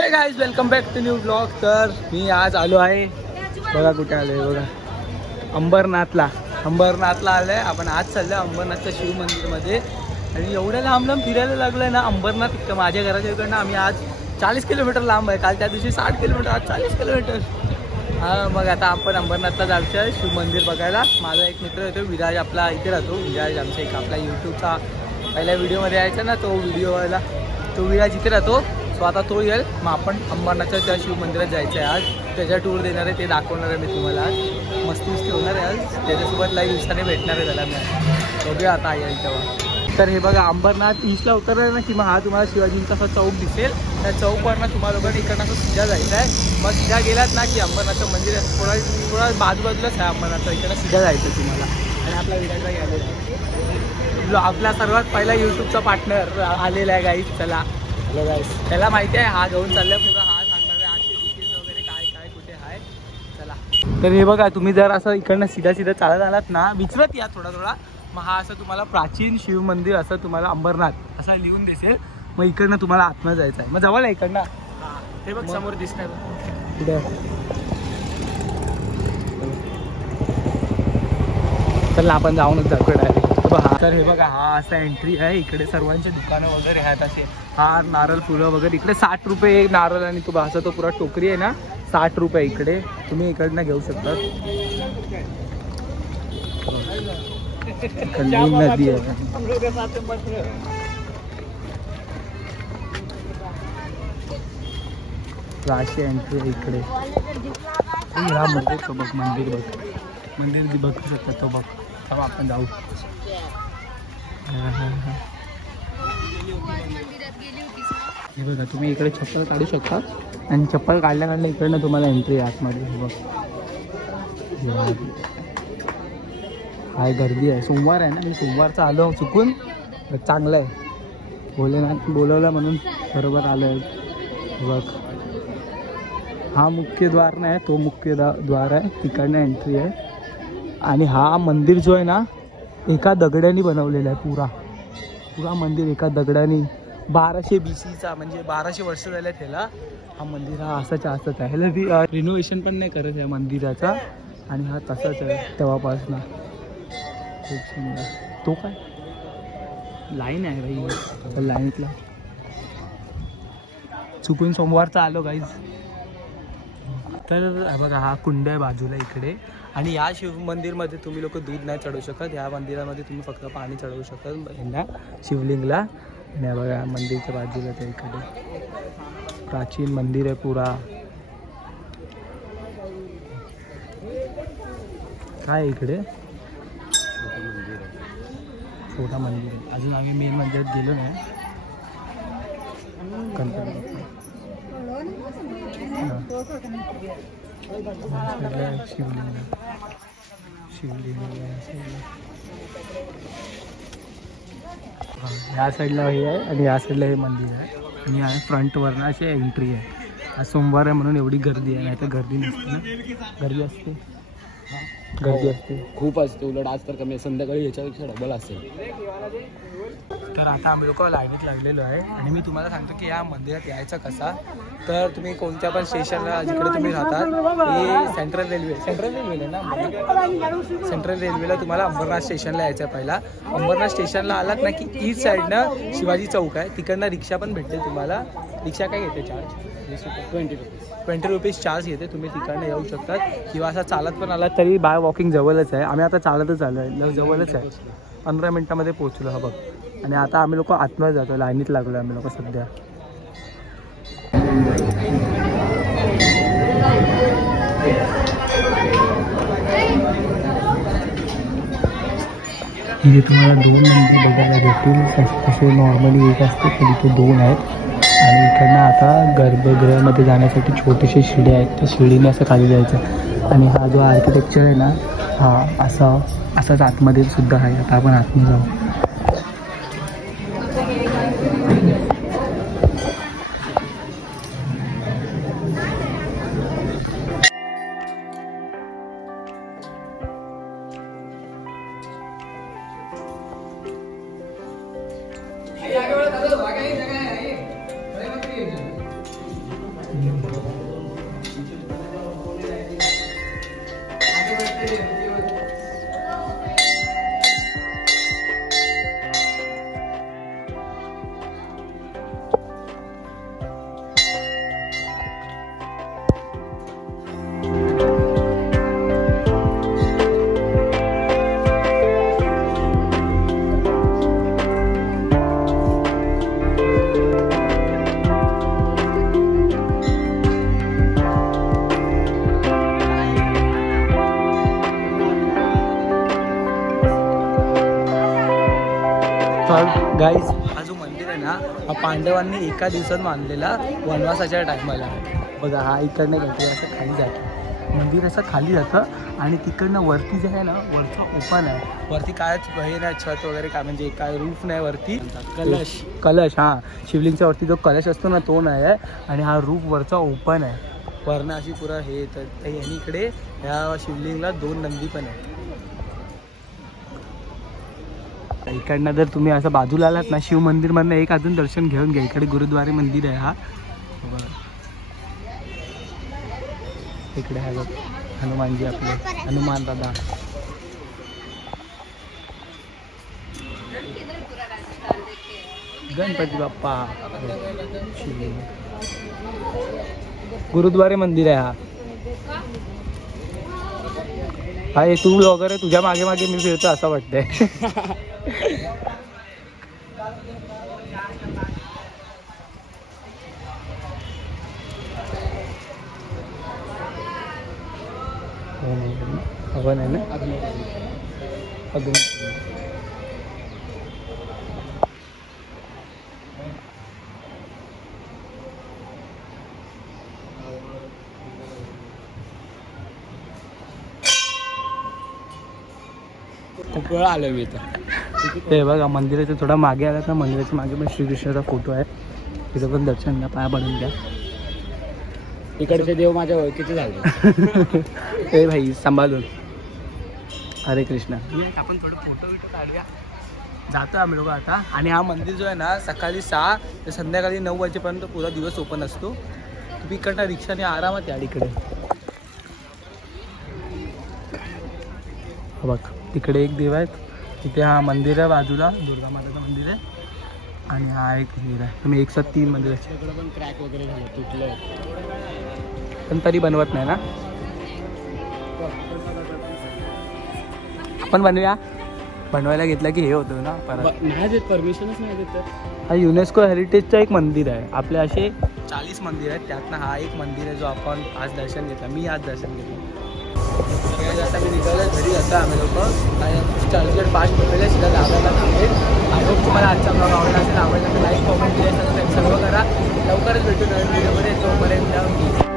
हे guys welcome back to new blog. तर मी आज आलो आहे, बघा कुठे आलो आहे, बघा अंबरनाथला आलो आहे आपण। आज चाललो आहे अंबरनाथच्या शिव मंदिरमध्ये आणि एवढ्या लांब फिरायला लागलो आहे ना अंबरनाथ। इतकं माझ्या घराच्या इकडनं आम्ही आज 40 किलोमीटर लांब आहे, काल त्या दिवशी 60 किलोमीटर, आज 40 किलोमीटर। हां, मग आता आपण अंबरनाथला जायचं आहे शिव मंदिर बघायला। माझा एक मित्र येतो विराज, आपला इथे राहतो विराज, आमच्या एक आपला यूट्यूबचा पहिल्या व्हिडिओमध्ये यायचा ना तो व्हिडिओवाला, तो विराज इथे राहतो। सो आता तो येईल, मग आपण अंबरनाथच्या त्या शिव मंदिरात जायचं आहे आज। त्याच्या टूर देणार आहे, ते दाखवणार आहे मी तुम्हाला आज। मस्ती होणार आहे आज, त्याच्यासोबत लाईव्ह दिवसाने भेटणार आहे त्याला मी। बघूया आता येईल तेव्हा। तर हे बघा अंबरनाथ ईस्टला उतरलं ना की मग हा तुम्हाला शिवाजींचा असा चौक दिसेल। त्या चौकवरनं तुम्हाला लोकांना इकडनं असं सीधा जायचं आहे। मग सीधा गेलात ना की अंबरनाथचं मंदिर थोडा बाजूलाच आहे अंबरनाथचं, इकडनं सीधा जायचं तुम्हाला। आणि आपला विराजला घ्यायला आपला सर्वात पहिला यूट्यूबचा पार्टनर आलेला आहे गाईस। चला हॅलो गाईस, त्याला माहिती आहे हा घेऊन चाललाय पुरा, हा सांगणार आहे आजचे डिटेल्स वगैरे काय काय कुठे आहे। चला, तर हे बघा तुम्ही जर असं इकडनं सीधा चालत आलात ना, विचारत या थोडा, मग हा असं तुम्हाला प्राचीन शिव मंदिर असं तुम्हाला अंबरनाथ असं लिहून दिसेल। मग इकडनं तुम्हाला आतमध्ये जायचं आहे, मग जवळ आहे इकडनं। हे बघ समोर दिसतंय कुठे, चला आपण जाऊनच जातो डायरेक्ट। तर हे बघा हा असा एंट्री आहे, इकडे सर्वांचे दुकानं वगैरे आहेत असे, हार नारळ फुलं वगैरे। इकडे 60 रुपये नारळ आणि तो असा तो पुरा टोकरी आहे ना, 60 रुपये इकडे तुम्ही इकडनं घेऊ शकता। नदी आहे, अशी एंट्री आहे इकडे। हा मंदिर तो बघ, मंदिर बघू शकता तो बघ। तेव्हा आपण जाऊ। हे बघा तुम्ही इकडे चप्पल काढू शकता आणि चप्पल काढल्या इकडनं तुम्हाला एंट्री आहे आतमध्ये। हे बघ हाय, गर्दी आहे, सोमवार आहे ना, मी सोमवारचा आलो चुकून, चांगलं आहे भोलेनाथ बोलवलं म्हणून बरोबर आलो आहे। बघ हा मुख्य द्वार नाही, तो मुख्य द्वार आहे, तिकडनं एंट्री आहे। आणि हा मंदिर जो आहे ना एका दगडाने बनवलेला आहे, पुरा मंदिर एका दगडाने। 1200 BCचा, म्हणजे 1200 वर्ष झाले त्याला। हा मंदिर हा असाच आहे, ह्याला रिनोव्हेशन पण नाही करत या मंदिराचा, आणि हा तसाच आहे तेव्हापासून। खूप सुंदर, तो काय लाईन आहे भाई, लाईनीतला चुकून सोमवारचा आलो गाईज। तर बघा हा कुंड आहे बाजूला इकडे, आणि या शिव मंदिरमध्ये तुम्ही लोक दूध नाही चढवू शकत। या मंदिरामध्ये तुम्ही फक्त पाणी चढवू शकत यांना, शिवलिंगला। आणि बघा मंदिरच्या बाजूला त्या इकडे प्राचीन मंदिर आहे पुरा। काय इकडे छोटा मंदिर आहे, अजून आम्ही मेन मंदिरात गेलो नाही। शिवलिंग ह्या साईडला हे आहे आणि या साईडला हे मंदिर आहे, आणि या फ्रंटवरनं अशी एंट्री आहे। आज सोमवार आहे म्हणून एवढी गर्दी आहे, नाही तर गर्दी नसते ना। गर्दी असते खूप असते, उलट आज तर कमी, संध्याकाळी याच्यापेक्षा डबल असेल। तर आता आम्ही लोक लाईनीत लागलेलो आहे, आणि मी तुम्हाला सांगतो की या मंदिरात यायचा कसा। तर तुम्ही कोणत्या पण स्टेशनला जिकडे तुम्ही राहतात, हे सेंट्रल रेल्वे ना, सेंट्रल रेल्वेला तुम्हाला अंबरनाथ स्टेशनला यायचं आहे पहिला। अंबरनाथ स्टेशनला आलात ना की ईस्ट साईडनं शिवाजी चौक आहे, तिकडनं रिक्षा पण भेटते तुम्हाला। रिक्षा काय घेते चार्ज? 20 रुपीज चार्ज घेते, तुम्ही तिकडनं येऊ शकतात, किंवा असं चालत पण आलात तरी बाय वॉकिंग जवळच आहे। आम्ही आता चालतच आलो आहे, जवळच आहे, 15 मिनटामध्ये पोहोचलो हा बघ। आणि आता आम्ही लोक आतमध्ये जातो, लाईनीत लागलो आम्ही लोक सध्या। इथे तुम्हाला 2 मंदिर बघायला भेटतील, तसे नॉर्मली एक असते तर इथे 2 आहेत। आणि इकडनं आता गर्भगृहामध्ये जाण्यासाठी छोटेसे शिडी आहेत, त्या शिडीने असं खाली जायचं। आणि हा जो आर्किटेक्चर आहे ना, हा असाच आतमध्ये सुद्धा आहे। आता आपण आतमध्ये जाऊ। गाईज हा जो मंदिर आहे ना हा पांडवांनी एका दिवसात बांधलेला वनवासाच्या टायमाला. बघा हा इकडनं गणपती असं खाली जातं, मंदिर असं खाली जातं आणि तिकडनं वरती जे आहे ना वरचं ओपन आहे. वरती कायच हे नाही, छत वगैरे काय म्हणजे काय रूफ नाही वरती. कलश हा शिवलिंगच्या वरती जो कलश असतो ना तो नाही आहे आणि हा रूफ वरचा ओपन आहे. वरनं अशी पुरा हे येतं आणि इकडे ह्या शिवलिंगला 2 नंदी पण आहे. इकडनं जर तुम्ही असं बाजूला आलात ना शिव मंदिरमधनं एक अजून दर्शन घेऊन घ्या. इकडे गुरुद्वारे मंदिर आहे हा. इकडे आहे बघ हनुमानजी आपले, हनुमान दादा. गणपती बाप्पा. गुरुद्वारे मंदिर आहे हा. हा तू वगैरे तुझ्या मागे मागे मी फिरतो असं वाटतंय. हवन आहे ना अजून. खूप वेळा आलो मी इथं. ते बघा मंदिराच्या थोडा मागे आला तर मंदिराच्या मागे पण श्रीकृष्णाचा फोटो आहे. तिथं पण दर्शन घ्या, पाया पडून घ्या. इकडचे देव माझ्या ओळखीचे झाले. ते भाई सांभाळून. हरे कृष्णा. आपण थोडं फोटो बिटो काढूया. जातो आम्ही लोक आता. आणि हा मंदिर जो आहे ना सकाळी 6 ते संध्याकाळी 9 वाजेपर्यंत पुरा दिवस ओपन असतो. तुम्ही इकडनं रिक्षाने आरामात या इकडे. बघ तिकडे एक देव आहेत, तिथे हा मंदिर आहे बाजूला, दुर्गा माताचं मंदिर आहे. आणि हा एक मंदिर आहे. तुम्ही एक साथ 3 मंदिर आहे. तिकडे पण क्रॅक वगैरे झाले, तुटले पण तरी बनवत नाही ना. आपण बनवूया. बनवायला घेतलं की हे होतं ना परत. नाही देत, परमिशनच नाही देत. हा युनेस्को हेरिटेजचं एक मंदिर आहे. आपले असे 40 मंदिर आहेत, त्यातनं हा एक मंदिर आहे जो आपण आज दर्शन घेतला. मी आज दर्शन घेतलं. आता मी निघालो घरी. आता आम्ही लोक चर्चगेट फास्ट पकडले सीधा दादाला सांगेल. आय होप तुम्हाला आजचा ब्लॉग आवडला असेल. आवडला तर लाईक कमेंट केलं सर्व करा. लवकरच भेटू नवीन व्हिडिओमध्ये. तोपर्यंत